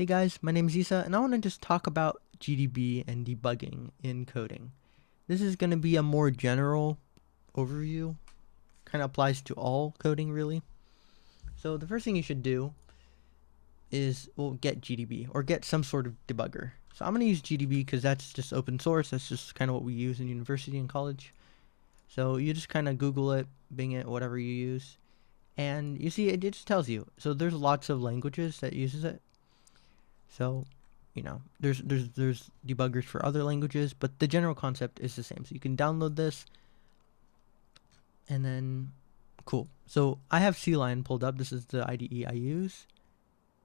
Hey guys, my name is Isa, and I want to just talk about GDB and debugging in coding. This is going to be a more general overview, kind of applies to all coding really. So the first thing you should do is, well, get GDB or get some sort of debugger. So I'm going to use GDB because that's just open source. That's just kind of what we use in university and college. So you just kind of Google it, Bing it, whatever you use, and you see it just tells you. So there's lots of languages that uses it. So, there's debuggers for other languages, but the general concept is the same. So you can download this, and then cool. So I have CLine pulled up. This is the IDE I use.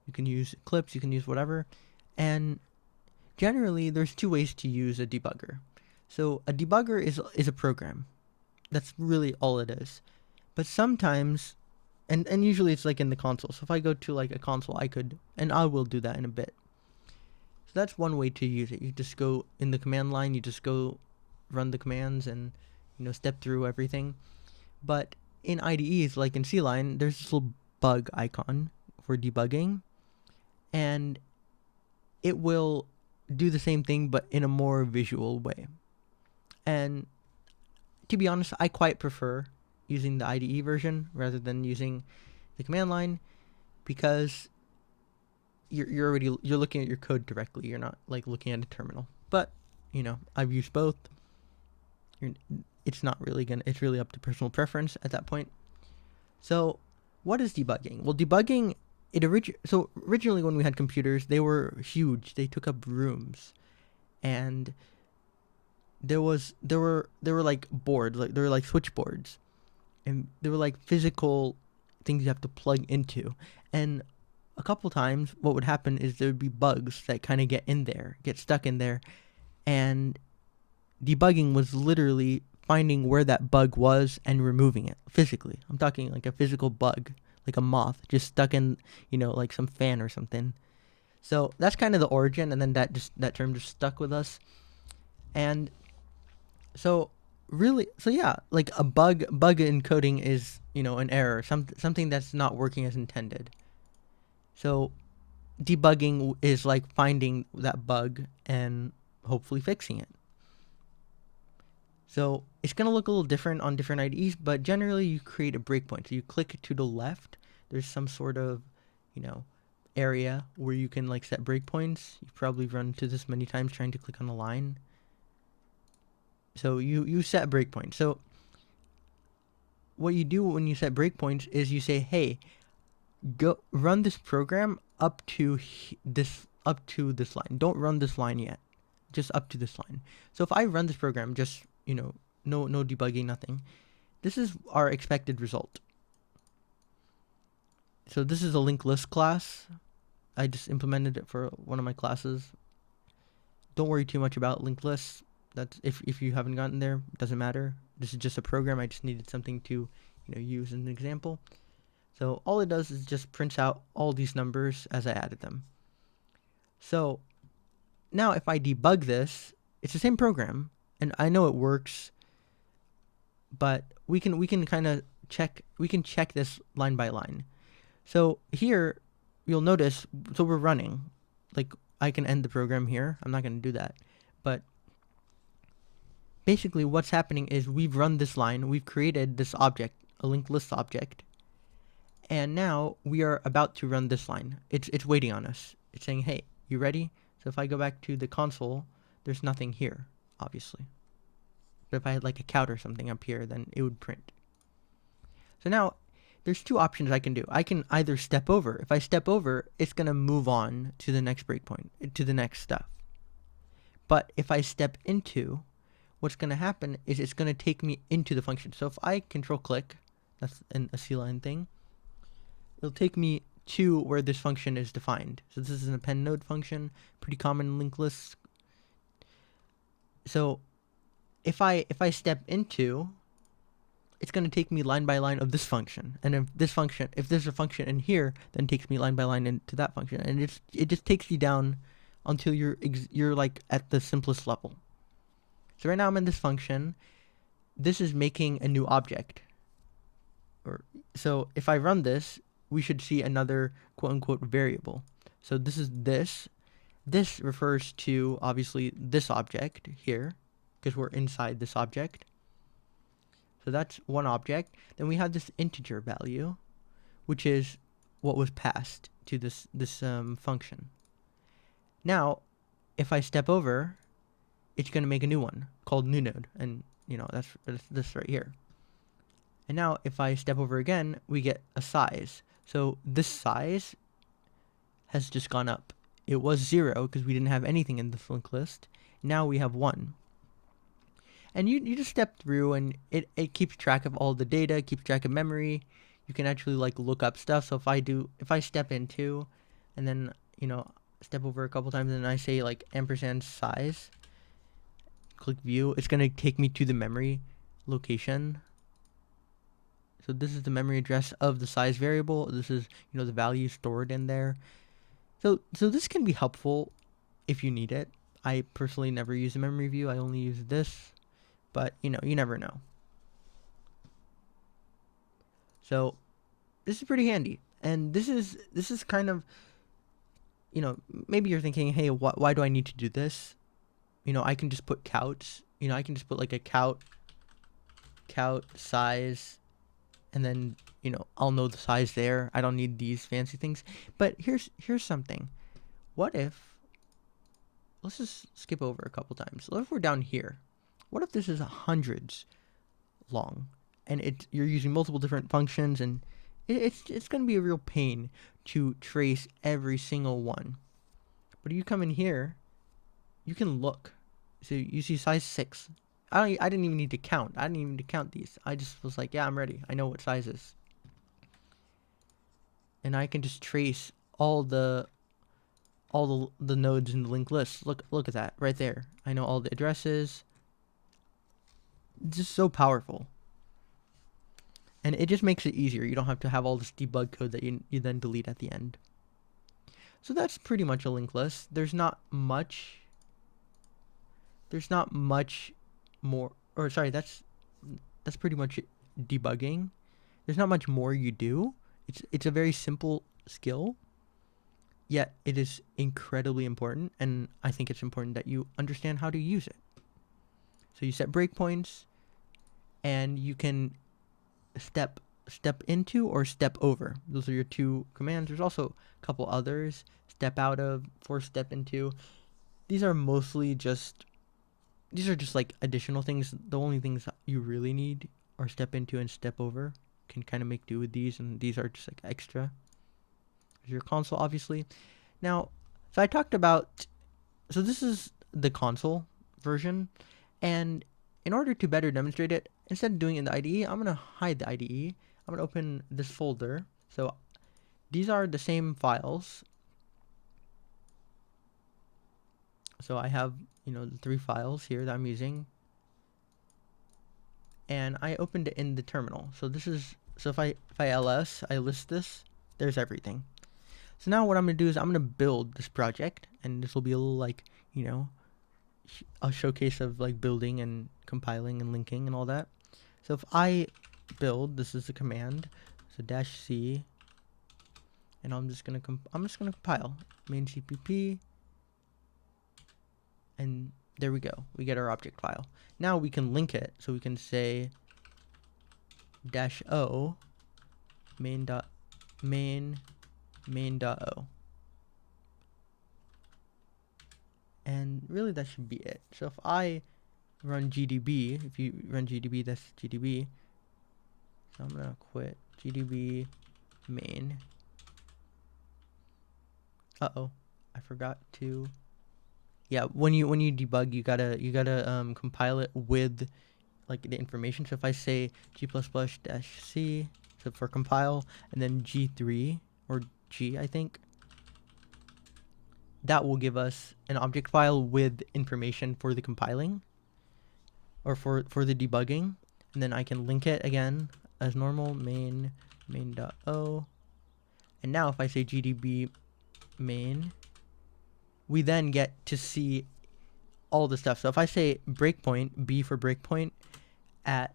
You can use Eclipse, you can use whatever, and generally there's two ways to use a debugger. So a debugger is a program. That's really all it is. But sometimes, and usually it's like in the console. So if I go to like a console, and I will do that in a bit. So that's one way to use it. You just go in the command line, you just go run the commands and step through everything. But in IDEs, like in CLine, there's this little bug icon for debugging, and it will do the same thing but in a more visual way. And to be honest, I quite prefer using the IDE version rather than using the command line, because you're looking at your code directly. You're not like looking at a terminal. But I've used both. It's not really gonna. It's really up to personal preference at that point. So, what is debugging? Well, debugging originally when we had computers, they were huge. They took up rooms, and there were like boards, like there were like switchboards, and there were like physical things you have to plug into. And a couple times what would happen is there would be bugs that kind of get stuck in there, and debugging was literally finding where that bug was and removing it physically. I'm talking like a physical bug, like a moth just stuck in, like some fan or something. So that's kind of the origin, and then that term just stuck with us. And so yeah, like a bug in coding is, an error, something that's not working as intended. So debugging is like finding that bug and hopefully fixing it. So it's going to look a little different on different IDEs, but generally you create a breakpoint. So you click to the left, there's some sort of, area where you can like set breakpoints. You've probably run into this many times trying to click on a line. So you set breakpoints. So what you do when you set breakpoints is you say, hey, go run this program up to this line. Don't run this line yet. Just up to this line. So if I run this program, just no debugging, nothing. This is our expected result. So this is a linked list class. I just implemented it for one of my classes. Don't worry too much about linked lists. That's if you haven't gotten there, it doesn't matter. This is just a program. I just needed something to use as an example. So all it does is just prints out all these numbers as I added them. So now if I debug this, it's the same program, and I know it works, but we can kind of check this line by line. So here you'll notice, so we're running. Like I can end the program here. I'm not going to do that. But basically what's happening is we've run this line, we've created this object, a linked list object, and now we are about to run this line. It's waiting on us. It's saying, hey, you ready? So if I go back to the console, there's nothing here, obviously. But if I had like a count or something up here, then it would print. So now there's two options I can do. I can either step over. If I step over, it's going to move on to the next breakpoint, to the next stuff. But if I step into, what's going to happen is it's going to take me into the function. So if I control click, that's a CLine thing, it'll take me to where this function is defined. So this is an append node function, pretty common in linked lists. So if I step into, it's going to take me line by line of this function, and if there's a function in here, then it takes me line by line into that function, and it just takes you down until you're like at the simplest level. So right now I'm in this function. This is making a new object. So if I run this, we should see another quote unquote variable. So this refers to obviously this object here, because we're inside this object. So that's one object. Then we have this integer value, which is what was passed to this function. Now, if I step over, it's going to make a new one called new node, and that's this right here. And now if I step over again, we get a size. So this size has just gone up. It was 0 because we didn't have anything in this linked list. Now we have 1. And you just step through, and it keeps track of all the data, keeps track of memory. You can actually like look up stuff. So if I step into, and then step over a couple times, and then I say like ampersand size, click view, it's gonna take me to the memory location. So this is the memory address of the size variable. This is the value stored in there. So this can be helpful if you need it. I personally never use a memory view. I only use this, but you never know. So this is pretty handy, and this is kind of, maybe you're thinking, hey, why do I need to do this? I can just put counts. I can just put like a count size, and then I'll know the size there. I don't need these fancy things. But here's something. What if, let's just skip over a couple times. What if we're down here? What if this is hundreds long, and you're using multiple different functions, and it's going to be a real pain to trace every single one. But if you come in here, you can look. So you see size 6. I didn't even need to count. I didn't even need to count these. I just was like, yeah, I'm ready. I know what sizes. And I can just trace all the nodes in the linked list. Look at that right there. I know all the addresses. It's just so powerful. And it just makes it easier. You don't have to have all this debug code that you then delete at the end. So that's pretty much a linked list. There's not much more, or sorry, that's pretty much debugging. There's not much more you do. It's a very simple skill, yet it is incredibly important, and I think it's important that you understand how to use it. So you set breakpoints, and you can step into or step over. Those are your two commands. There's also a couple others. Step out of, force step into. These are just like additional things. The only things you really need are step into and step over. You can kind of make do with these, and these are just like extra. There's your console, obviously. Now, so I talked about, so this is the console version, and in order to better demonstrate it, instead of doing it in the IDE, I'm going to hide the IDE. I'm going to open this folder. So these are the same files. So I have, the 3 files here that I'm using. And I opened it in the terminal. So this is, so if I ls, I list this, there's everything. So now what I'm going to do is I'm going to build this project, and this will be a little like, a showcase of like building and compiling and linking and all that. So if I build, this is the command, so -c, and I'm just gonna compile main cpp, and there we go. We get our object file. Now we can link it, so we can say -o main.o. And really that should be it. So if I run GDB, if you run GDB, that's GDB. So I'm gonna quit GDB main. I forgot to. Yeah, when you debug, you gotta compile it with like the information. So if I say g++-c, so for compile, and then G3 or G, I think, that will give us an object file with information for the compiling or for the debugging, and then I can link it again as normal, main.o. And now if I say GDB main, we then get to see all the stuff. So if I say breakpoint, B for breakpoint, at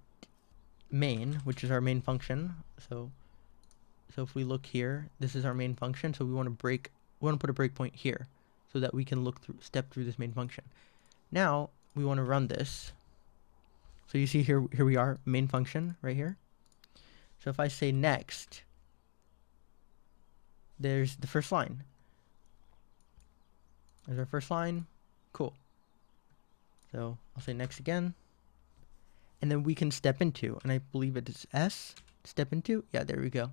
main, which is our main function, so if we look here, this is our main function, so we want to break we want to put a breakpoint here so that we can step through this main function. Now we want to run this. So you see here we are, main function right here. So if I say next, there's the first line. There's our first line. Cool. So I'll say next again. And then we can step into, and I believe it is S, step into. Yeah, there we go.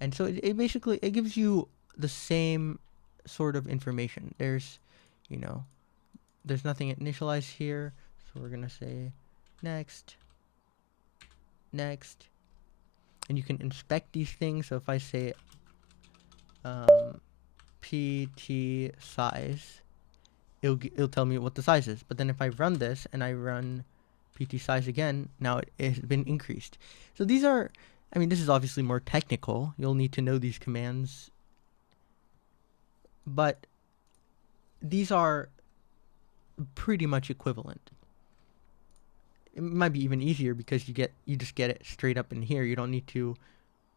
And so it basically, it gives you the same sort of information. There's, you know, there's nothing initialized here. So we're going to say next, next. And you can inspect these things. So if I say pt size, it'll tell me what the size is. But then if I run this and I run pt size again, now it has been increased. So these are, I mean, this is obviously more technical. You'll need to know these commands. But these are pretty much equivalent. It might be even easier because you just get it straight up in here. You don't need to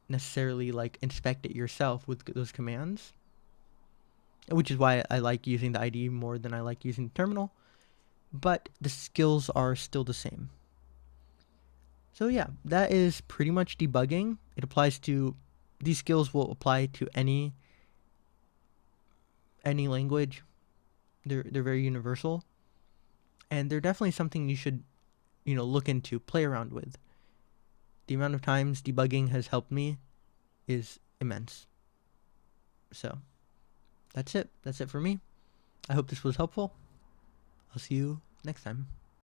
necessarily like inspect it yourself with those commands, which is why I like using the IDE more than I like using the terminal. But the skills are still the same. So yeah, that is pretty much debugging. It applies to, these skills will apply to any language. They're very universal, and they're definitely something you should, you know, look into, play around with. The amount of times debugging has helped me is immense. So that's it. That's it for me. I hope this was helpful. I'll see you next time.